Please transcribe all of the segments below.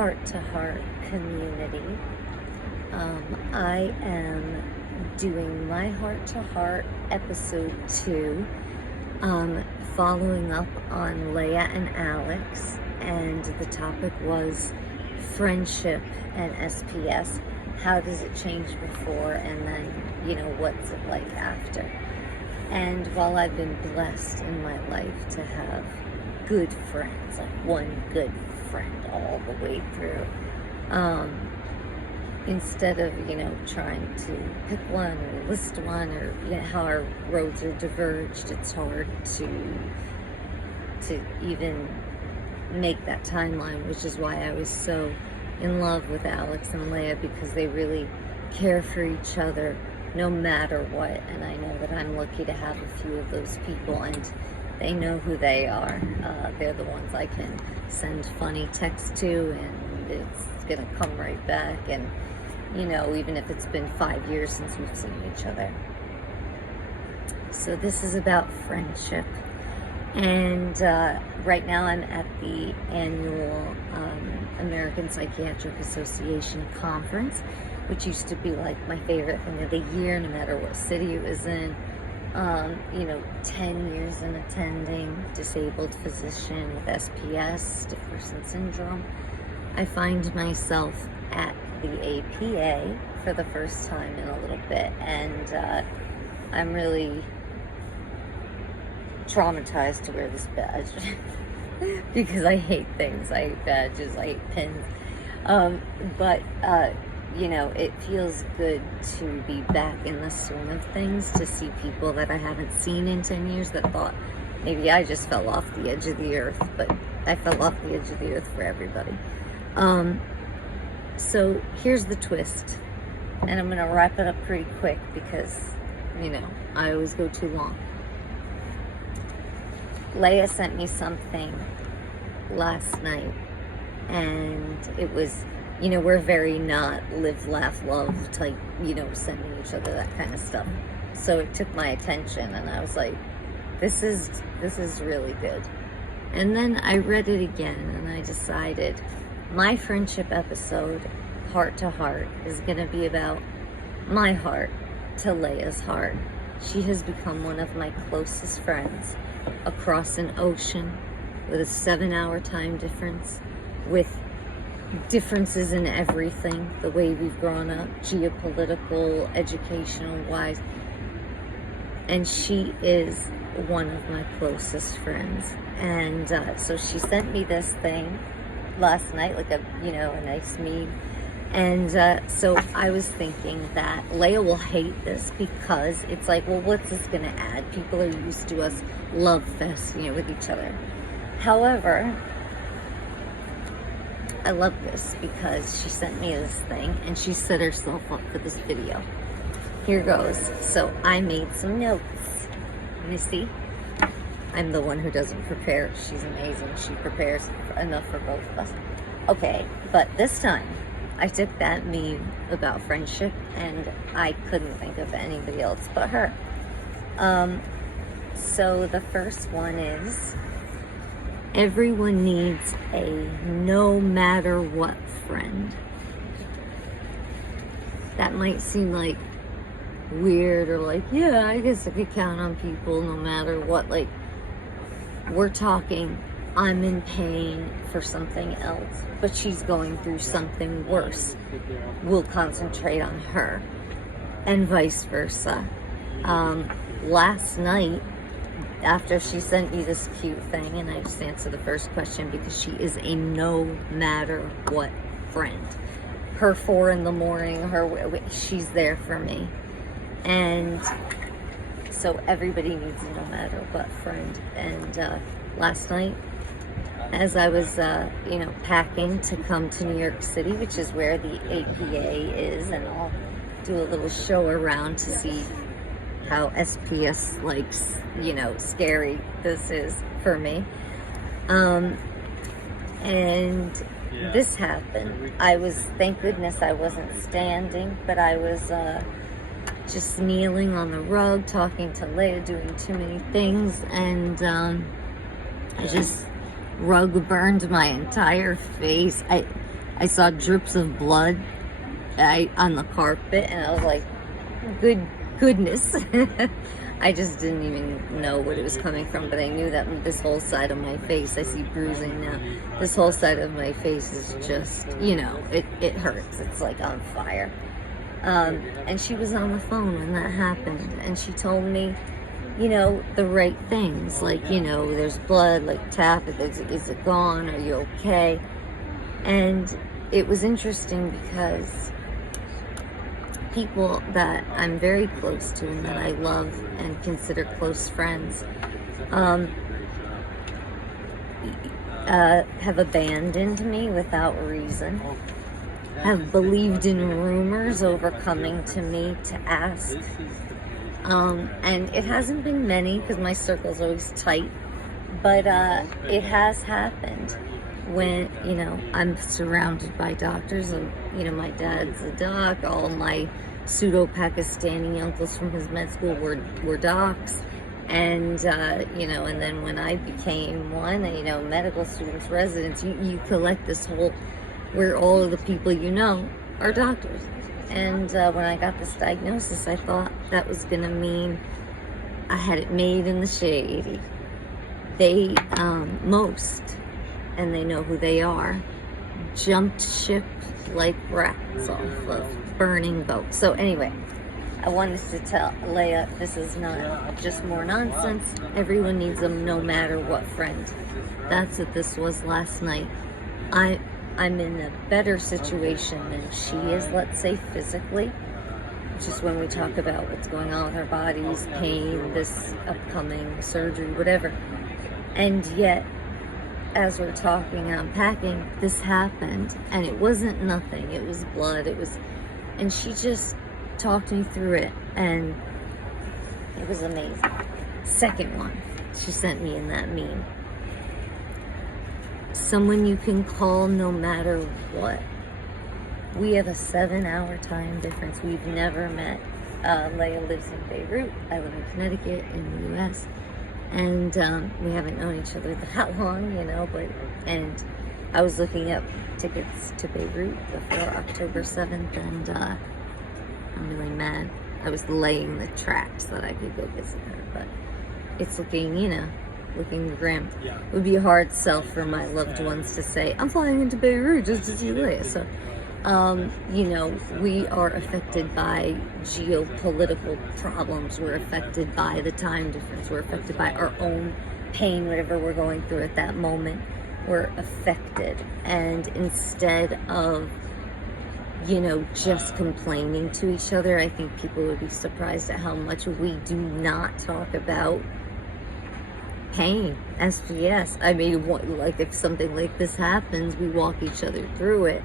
heart-to-heart community. I am doing my heart-to-heart episode 2, following up on Leia and Alex, and the topic was friendship and SPS. How does it change before, and then, what's it like after? And while I've been blessed in my life to have good friends, like one good friend all the way through, instead of, trying to pick one or list one, or how our roads are diverged, it's hard to even make that timeline, which is why I was so in love with Alex and Leia, because they really care for each other no matter what. And I know that I'm lucky to have a few of those people, and they know who they are. They're the ones I can send funny texts to, and it's gonna come right back. And even if it's been 5 years since we've seen each other. So this is about friendship. And right now I'm at the annual American Psychiatric Association conference, which used to be like my favorite thing of the year, no matter what city it was in. 10 years in attending, disabled physician with SPS, stiff person syndrome. I find myself at the APA for the first time in a little bit, and I'm really traumatized to wear this badge because I hate things. I hate badges, I hate pins, but it feels good to be back in the swing of things, to see people that I haven't seen in 10 years that thought maybe I just fell off the edge of the earth, but I fell off the edge of the earth for everybody. So here's the twist, and I'm going to wrap it up pretty quick because, I always go too long. Leia sent me something last night, and it was, we're very not live, laugh, love type, sending each other that kind of stuff. So it took my attention, and I was like, this is really good. And then I read it again, and I decided my friendship episode, heart to heart, is going to be about my heart to Leia's heart. She has become one of my closest friends across an ocean with a 7-hour time difference, with differences in everything, the way we've grown up, geopolitical, educational wise. And she is one of my closest friends. And so she sent me this thing last night, like a nice meme. And so I was thinking that Leia will hate this, because it's like, well, what's this gonna add? People are used to us love fest, with each other. However, I love this because she sent me this thing and she set herself up for this video. Here goes. So I made some notes. Let me see. I'm the one who doesn't prepare. She's amazing. She prepares enough for both of us. Okay, but this time I took that meme about friendship and I couldn't think of anybody else but her. So the first one is, everyone needs a no matter what friend. That might seem like weird, or like, yeah, I guess I could count on people no matter what. Like, we're talking, I'm in pain for something else, but she's going through something worse. We'll concentrate on her, and vice versa. Last night, after she sent me this cute thing, and I just answered the first question because she is a no matter what friend. Her 4 a.m, she's there for me. And so everybody needs a no matter what friend. And last night, as I was, packing to come to New York City, which is where the APA is, and I'll do a little show around to see how SPS, scary this is for me. And this happened. Thank goodness I wasn't standing, but I was just kneeling on the rug, talking to Leia, doing too many things, and I just rug burned my entire face. I I saw drips of blood on the carpet, and I was like, goodness. I just didn't even know what it was coming from, but I knew that this whole side of my face, I see bruising now, this whole side of my face is just, it hurts. It's like on fire. And she was on the phone when that happened, and she told me, the right things, like, there's blood, like, tap it, is it gone, are you okay? And it was interesting because people that I'm very close to and that I love and consider close friends have abandoned me without reason, have believed in rumors over coming to me to ask. And it hasn't been many because my circle's always tight, but it has happened when, I'm surrounded by doctors. And, my dad's a doc. All my pseudo-Pakistani uncles from his med school were docs. And, and then when I became one, medical students, residents, you collect this whole, where all of the people are doctors. And when I got this diagnosis, I thought that was going to mean I had it made in the shady. They, most, and they know who they are, jumped ship like rats off of burning boats. So anyway, I wanted to tell Leia, this is not just more nonsense. Everyone needs them no matter what friend. That's what this was last night. I'm in a better situation than she is, let's say, physically. Just when we talk about what's going on with our bodies, pain, this upcoming surgery, whatever. And yet, as we're talking and unpacking, this happened, and it wasn't nothing. It was blood. And she just talked me through it, and it was amazing. Second one, she sent me in that meme. Someone you can call no matter what. We have a 7-hour time difference. We've never met. Leia lives in Beirut. I live in Connecticut in the U.S. And we haven't known each other that long, and I was looking up tickets to Beirut before October 7th, and I'm really mad. I was laying the tracks that I could go visit her, but it's looking grim. It would be a hard sell for my loved ones to say, I'm flying into Beirut just to see Leia. So, we are affected by geopolitical problems. We're affected by the time difference. We're affected by our own pain, whatever we're going through at that moment. We're affected. And instead of, just complaining to each other, I think people would be surprised at how much we do not talk about pain, SPS. I mean, if something like this happens, we walk each other through it,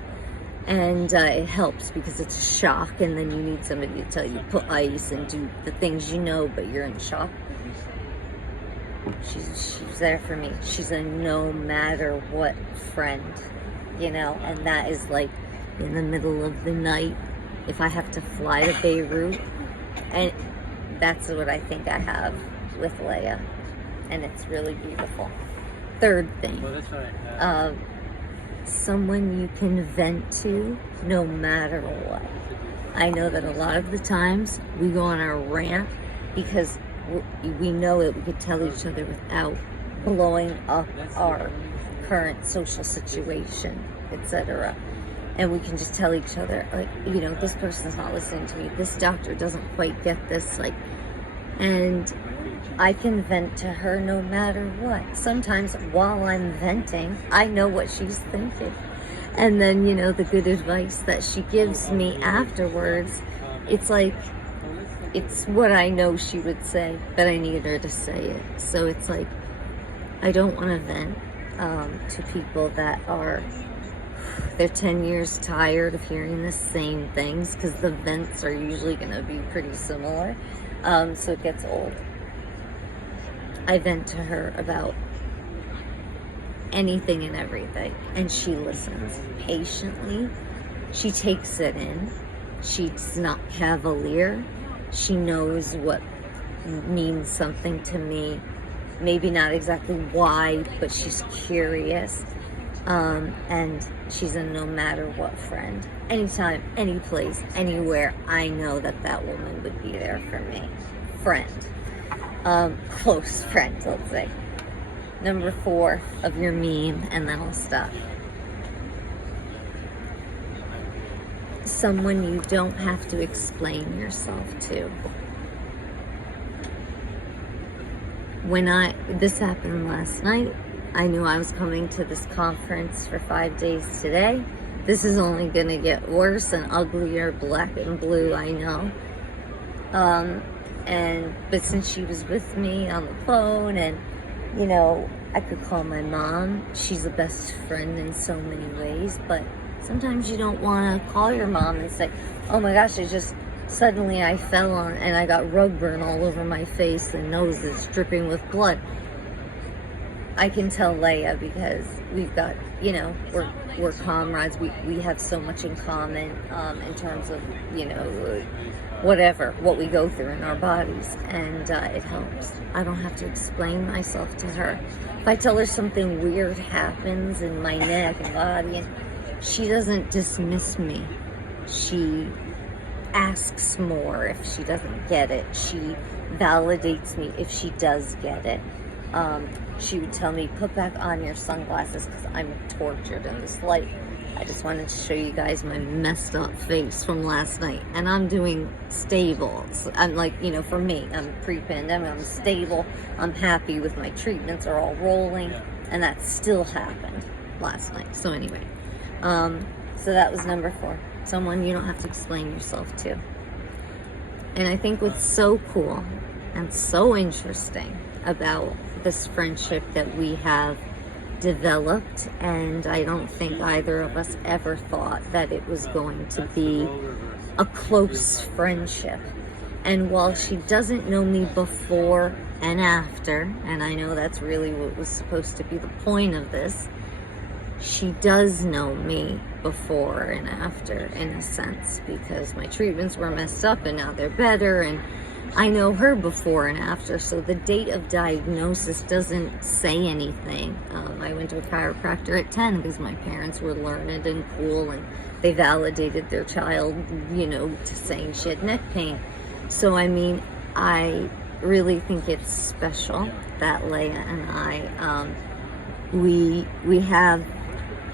and it helps because it's a shock, and then you need somebody to tell you, put ice and do the things but you're in shock. She's there for me. She's a no matter what friend, and that is like in the middle of the night, if I have to fly to Beirut, and that's what I think I have with Leia. And it's really beautiful. Third thing, someone you can vent to no matter what. I know that a lot of the times we go on a rant because we know that we could tell each other without blowing up our current social situation, etc. And we can just tell each other, this person's not listening to me. This doctor doesn't quite get this, and I can vent to her no matter what. Sometimes while I'm venting, I know what she's thinking. And then, the good advice that she gives me afterwards, it's what I know she would say, but I need her to say it. So it's I don't want to vent to people that they're 10 years tired of hearing the same things, because the vents are usually going to be pretty similar. So it gets old. I vent to her about anything and everything, and she listens patiently. She takes it in. She's not cavalier. She knows what means something to me. Maybe not exactly why, but she's curious. And she's a no matter what friend. Anytime, any place, anywhere, I know that that woman would be there for me. Friend. Close friend, let's say. Number 4 of your meme, and then I'll stop. Someone you don't have to explain yourself to. This happened last night. I knew I was coming to this conference for 5 days today. This is only going to get worse and uglier, black and blue, I know. But since she was with me on the phone, and, you know, I could call my mom. She's a best friend in so many ways, but sometimes you don't want to call your mom and say, oh my gosh, suddenly I fell on, and I got rug burn all over my face, and nose is dripping with blood. I can tell Leia because we've got, you know, we're comrades. We have so much in common in terms of, you know, what we go through in our bodies, and it helps. I don't have to explain myself to her. If I tell her something weird happens in my neck and body, and she doesn't dismiss me. She asks more if she doesn't get it. She validates me if she does get it. She would tell me, put back on your sunglasses because I'm tortured in this light. I just wanted to show you guys my messed up face from last night. And I'm doing stable. I'm like, you know, for me, I'm pre-pandemic, I'm stable. I'm happy with my treatments are all rolling. And that still happened last night. So anyway, so that was number 4. Someone you don't have to explain yourself to. And I think what's so cool and so interesting about this friendship that we have developed, and I don't think either of us ever thought that it was going to be a close friendship. And while she doesn't know me before and after, and I know that's really what was supposed to be the point of this, she does know me before and after, in a sense, because my treatments were messed up and now they're better, and I know her before and after, so the date of diagnosis doesn't say anything. I went to a chiropractor at 10 because my parents were learned and cool, and they validated their child, you know, to saying she had neck pain. So, I mean, I really think it's special that Leia and I, we have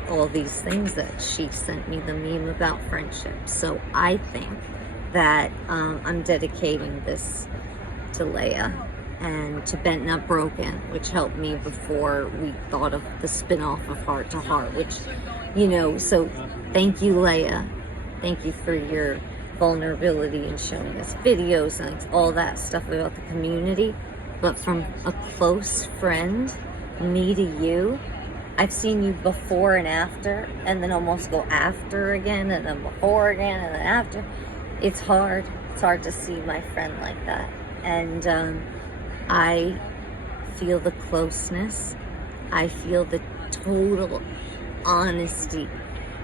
all these things that she sent me the meme about friendship. So I think that I'm dedicating this to Leia and to Bent Not Broken, which helped me before we thought of the spin-off of Heart to Heart, which, you know, so thank you, Leia. Thank you for your vulnerability and showing us videos and all that stuff about the community. But from a close friend, me to you, I've seen you before and after, and then almost go after again, and then before again, and then after. It's hard. It's hard to see my friend like that. And I feel the closeness. I feel the total honesty.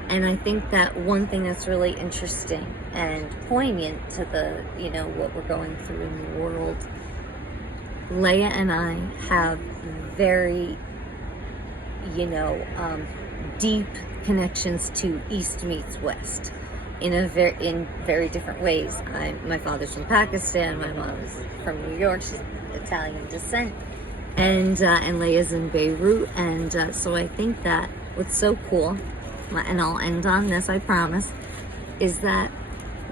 And I think that one thing that's really interesting and poignant to the, you know, what we're going through in the world, Leia and I have very, you know, deep connections to East meets West in very different ways. My father's from Pakistan, my mom's from New York, she's Italian descent, and Leia's in Beirut, and so I think that what's so cool, and I'll end on this, I promise, is that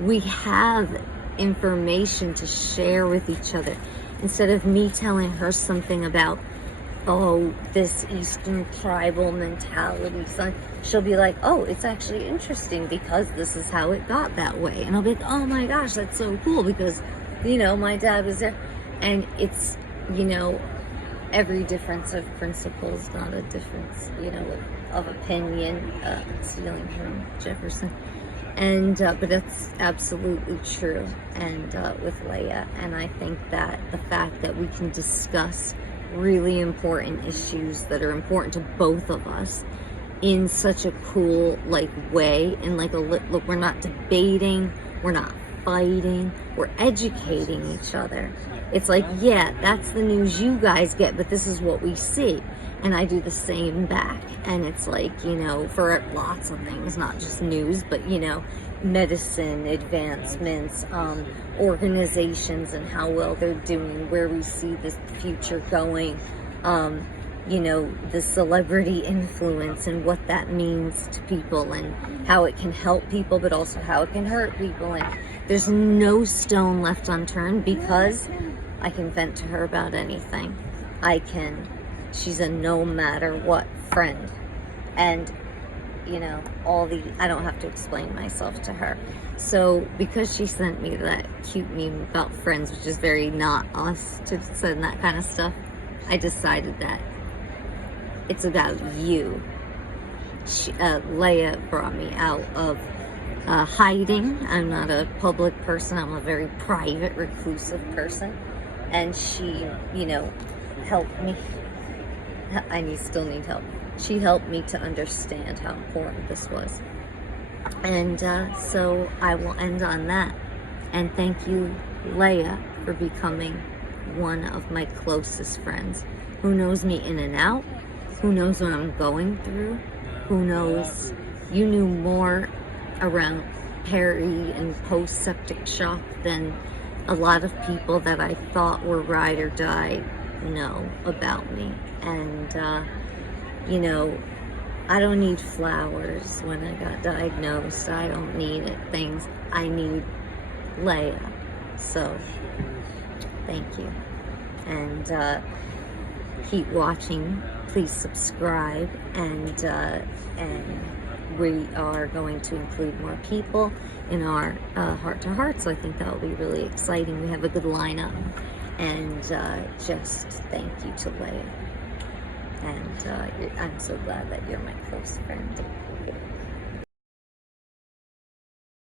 we have information to share with each other. Instead of me telling her something about, oh, this Eastern tribal mentality, so she'll be like, oh, it's actually interesting because this is how it got that way. And I'll be like, oh my gosh, that's so cool because, you know, my dad was there. And it's, you know, every difference of principles, not a difference, you know, of opinion, stealing from Jefferson. And but that's absolutely true, and with Leia. And I think that the fact that we can discuss really important issues that are important to both of us in such a cool, like, way, and like look, we're not debating, we're not fighting. We're educating each other. It's like, yeah, that's the news you guys get, but this is what we see. And I do the same back. And it's like, you know, for lots of things, not just news, but, you know, medicine advancements, organizations and how well they're doing, where we see the future going, you know, the celebrity influence and what that means to people and how it can help people, but also how it can hurt people. And there's no stone left unturned because I can vent to her about anything. She's a no matter what friend. And, you know, I don't have to explain myself to her. So because she sent me that cute meme about friends, which is very not us to send that kind of stuff, I decided that it's about you. Leia brought me out of hiding. I'm not a public person. I'm a very private, reclusive person. And she, you know, helped me. I still need help. She helped me to understand how important this was. And so I will end on that. And thank you, Leia, for becoming one of my closest friends. Who knows me in and out? Who knows what I'm going through? Who knows? You knew more around peri and post-septic shock than a lot of people that I thought were ride or die know about me. And, you know, I don't need flowers when I got diagnosed. I don't need things. I need Leia. So, thank you. And keep watching. Please subscribe. And we are going to include more people in our heart-to-heart. So I think that will be really exciting. We have a good lineup. And just thank you to Leia. And I'm so glad that you're my close friend.